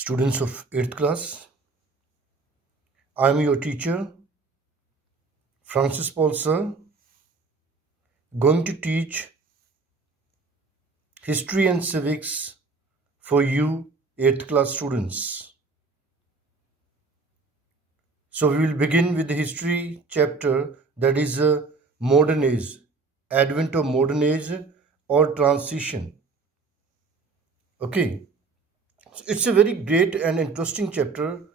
Students of 8th class, I am your teacher, Francis Paul Sir, going to teach history and civics for you 8th class students. So we will begin with the history chapter, that is modern age, advent of modern age or transition. Okay, so it's a very great and interesting chapter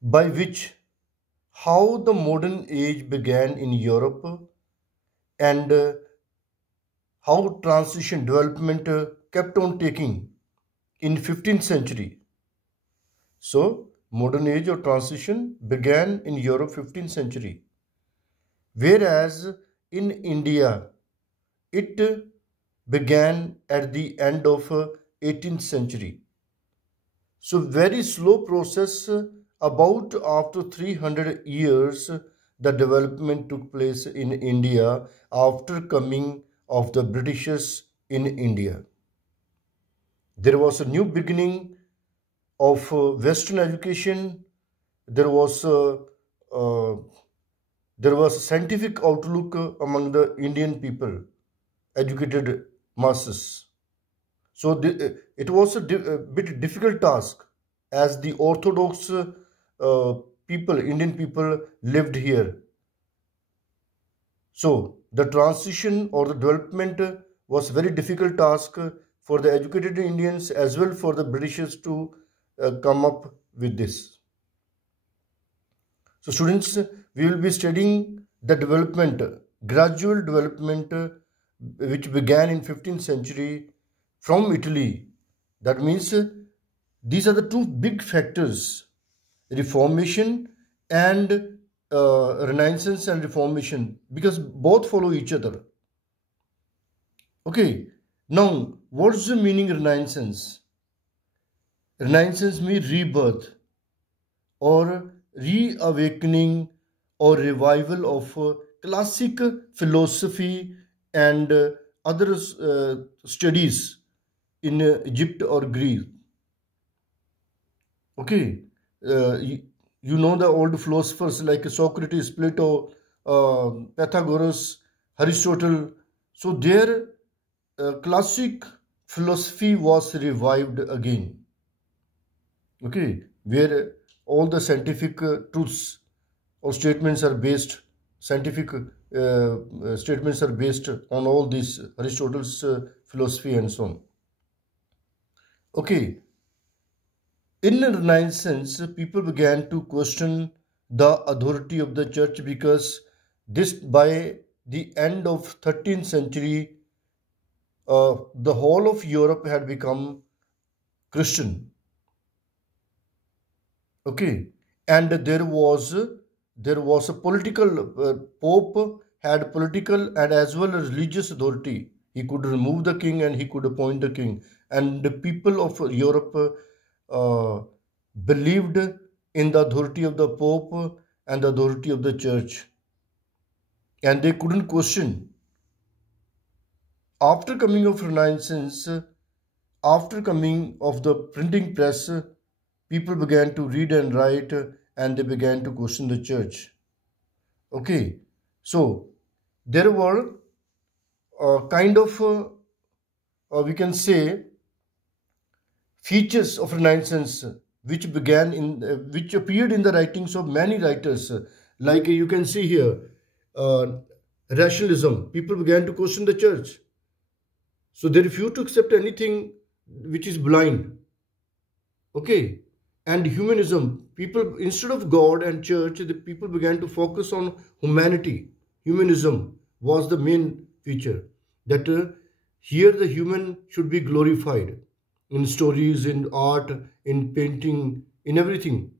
by which how the modern age began in Europe and how transition development kept on taking in 15th century. So modern age or transition began in Europe 15th century, whereas in India it began at the end of 18th century. So very slow process, about after 300 years the development took place in India after coming of the Britishers in India. There was a new beginning of Western education. There was a scientific outlook among the Indian people, educated masses. So it was a bit difficult task, as the orthodox people, Indian people, lived here. So the transition or the development was very difficult task for the educated Indians as well for the Britishers to come up with this. So students, we will be studying the development, gradual development which began in 15th century from Italy. That means these are the two big factors, Reformation and Renaissance and Reformation, because both follow each other. Okay, now what's the meaning Renaissance? Renaissance means rebirth or reawakening or revival of classic philosophy and other studies in Egypt or Greece. Okay, you know the old philosophers like Socrates, Plato, Pythagoras, Aristotle. So their classic philosophy was revived again. Okay, where all the scientific truths or statements are based, scientific statements are based on all this Aristotle's philosophy and so on. Okay, in the Renaissance, people began to question the authority of the church, because this, by the end of 13th century, the whole of Europe had become Christian. Okay, and there was a political Pope had political and as well as religious authority. He could remove the king and he could appoint the king, and the people of Europe believed in the authority of the Pope and the authority of the church, and they couldn't question. After coming of Renaissance, after coming of the printing press, people began to read and write and they began to question the church. Okay, so there were we can say features of Renaissance which which appeared in the writings of many writers. Like you can see here, rationalism. People began to question the church. So they refused to accept anything which is blind. Okay, and humanism. People, instead of God and church, the people began to focus on humanity. Humanism was the main feature, that here the human should be glorified in stories, in art, in painting, in everything.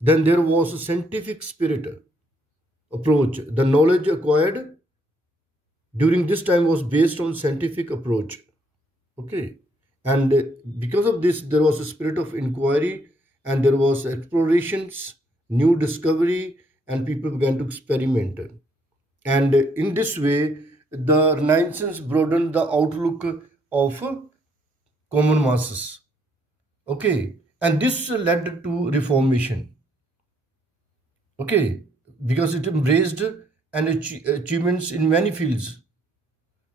Then there was a scientific spirit approach. The knowledge acquired during this time was based on scientific approach. Okay, and because of this there was a spirit of inquiry and there was explorations, new discovery, and people began to experiment. And in this way the Renaissance broadened the outlook of common masses. Okay, and this led to reformation. Okay, because it embraced and achievements in many fields.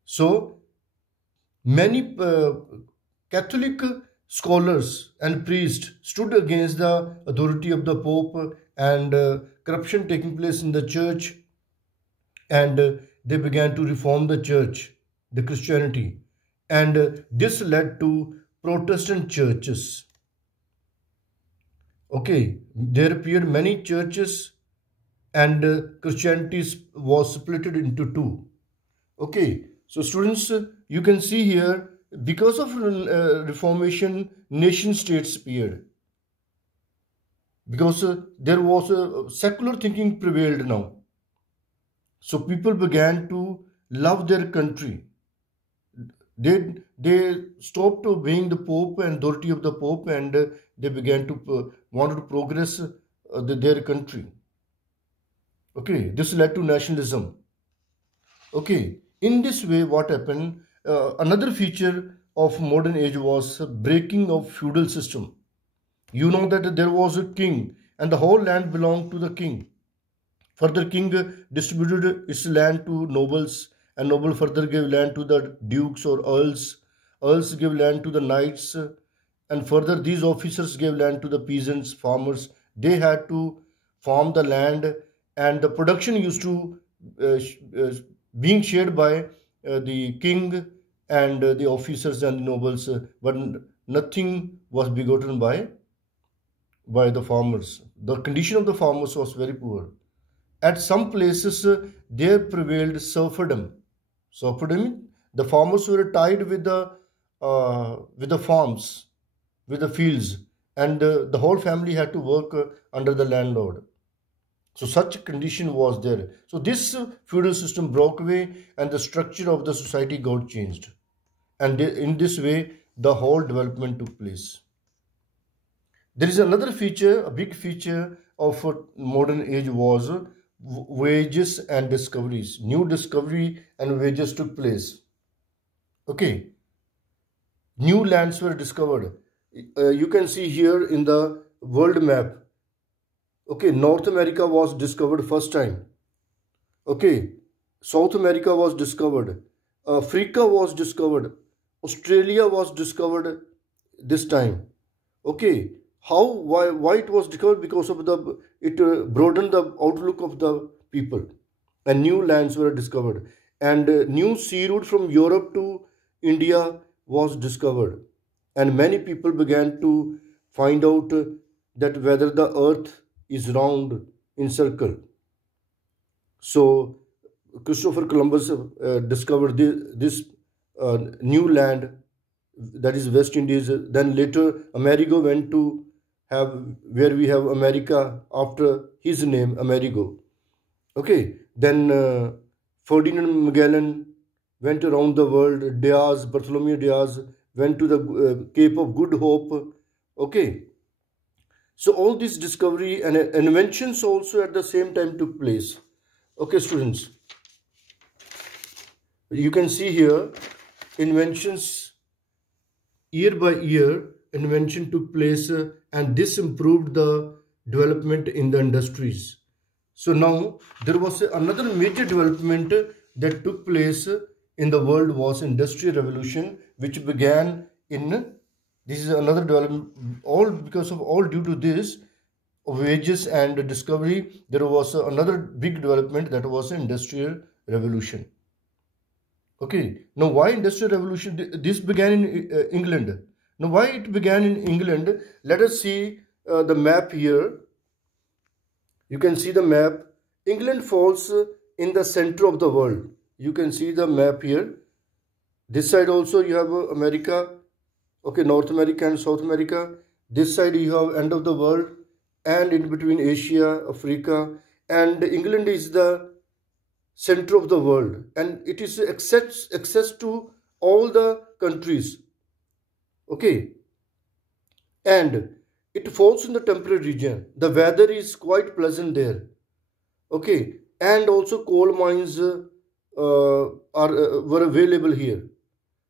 So many Catholic scholars and priests stood against the authority of the Pope and corruption taking place in the church, and they began to reform the church, the Christianity, and this led to Protestant churches. Okay, there appeared many churches, and Christianity was split into two. Okay, so students, you can see here because of Reformation, nation states appeared because there was a secular thinking prevailed now. So people began to love their country. They stopped obeying the Pope and authority of the Pope, and they began to wanted to progress their country. Okay, this led to nationalism. Okay, in this way, what happened? Another feature of modern age was breaking of feudal system. You know that there was a king, and the whole land belonged to the king. Further, king distributed its land to nobles, and noble further gave land to the dukes or earls. Earls gave land to the knights, and further these officers gave land to the peasants, farmers. They had to farm the land, and the production used to being shared by the king and the officers and the nobles, but nothing was begotten by the farmers. The condition of the farmers was very poor. At some places, there prevailed serfdom. Serfdom, the farmers were tied with the farms, with the fields, and the whole family had to work under the landlord. So such a condition was there. So this feudal system broke away, and the structure of the society got changed. And in this way, the whole development took place. There is another feature, a big feature of modern age was voyages and discoveries. New discovery and voyages took place. Okay, new lands were discovered. You can see here in the world map. Okay, North America was discovered first time. Okay, South America was discovered. Africa was discovered. Australia was discovered this time. Okay, how why it was discovered? Because of the it broadened the outlook of the people, and new lands were discovered, and new sea route from Europe to India was discovered, and many people began to find out that whether the earth is round in circle. So Christopher Columbus discovered this new land, that is West Indies. Then later Amerigo went to have where we have America after his name, Amerigo. Okay, then Ferdinand Magellan went around the world. Diaz, Bartholomew Diaz went to the Cape of Good Hope. Okay, so all this discovery and inventions also at the same time took place. Okay, students, you can see here inventions year by year. Invention took place, and this improved the development in the industries. So now there was another major development that took place in the world was Industrial Revolution, which began in, this is another development, all because of all due to this wages and discovery. There was another big development, that was Industrial Revolution. Okay, now why Industrial Revolution? This began in England. Now why it began in England? Let us see the map here. You can see the map. England falls in the center of the world. You can see the map here. This side also you have America. Okay, North America and South America. This side you have end of the world, and in between Asia, Africa, and England is the center of the world, and it is access to all the countries. Okay, and it falls in the temperate region. The weather is quite pleasant there. Okay, and also coal mines were available here.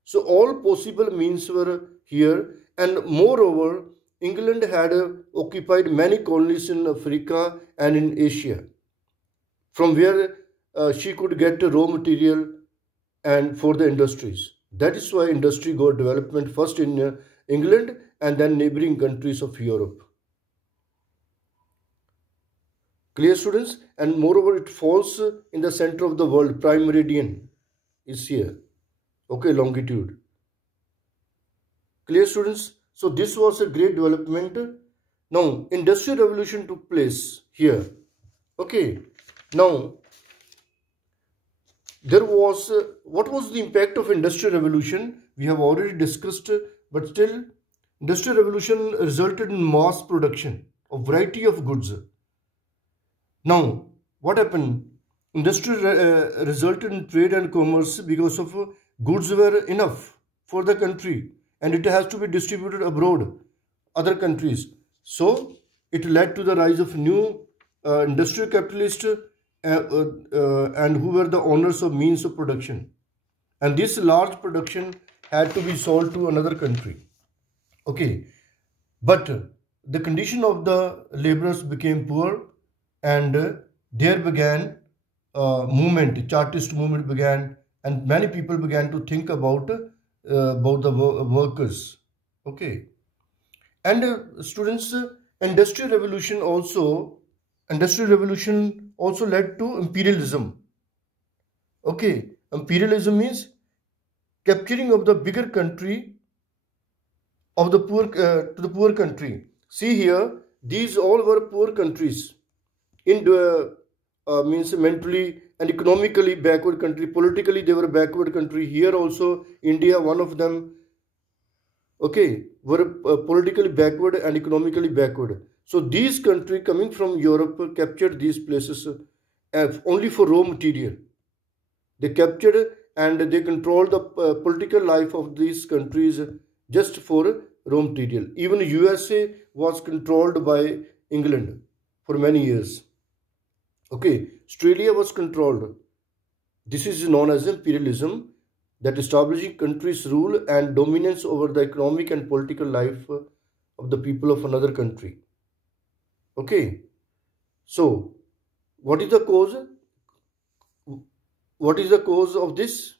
So all possible means were here, And moreover, England had occupied many colonies in Africa and in Asia, from where she could get raw material and for the industries. That is why industry got development first in England and then neighboring countries of Europe. Clear, students? And moreover, it falls in the center of the world. Prime meridian is here. Okay, longitude. Clear, students? So this was a great development. Now, industrial revolution took place here. Okay. Now, there was what was the impact of industrial revolution? We have already discussed, but still, industrial revolution resulted in mass production of variety of goods. Now, what happened? Industry resulted in trade and commerce because of goods were enough for the country and it has to be distributed abroad, other countries. So, it led to the rise of new industrial capitalists and who were the owners of means of production. And this large production had to be sold to another country. Okay, but the condition of the laborers became poor and there began movement, Chartist movement began, and many people began to think about the workers. Okay, and students, industrial revolution also led to imperialism. Okay, imperialism means capturing of the bigger country of the poor to the poor country. See here, these all were poor countries. Means mentally and economically backward country. Politically, they were backward country. Here also, India, one of them, okay, were politically backward and economically backward. So these countries coming from Europe captured these places only for raw material. They captured and they controlled the political life of these countries just for raw material. Even USA was controlled by England for many years. Okay, Australia was controlled. This is known as imperialism, that establishing countries' rule and dominance over the economic and political life of the people of another country. Okay, so what is the cause? What is the cause of this?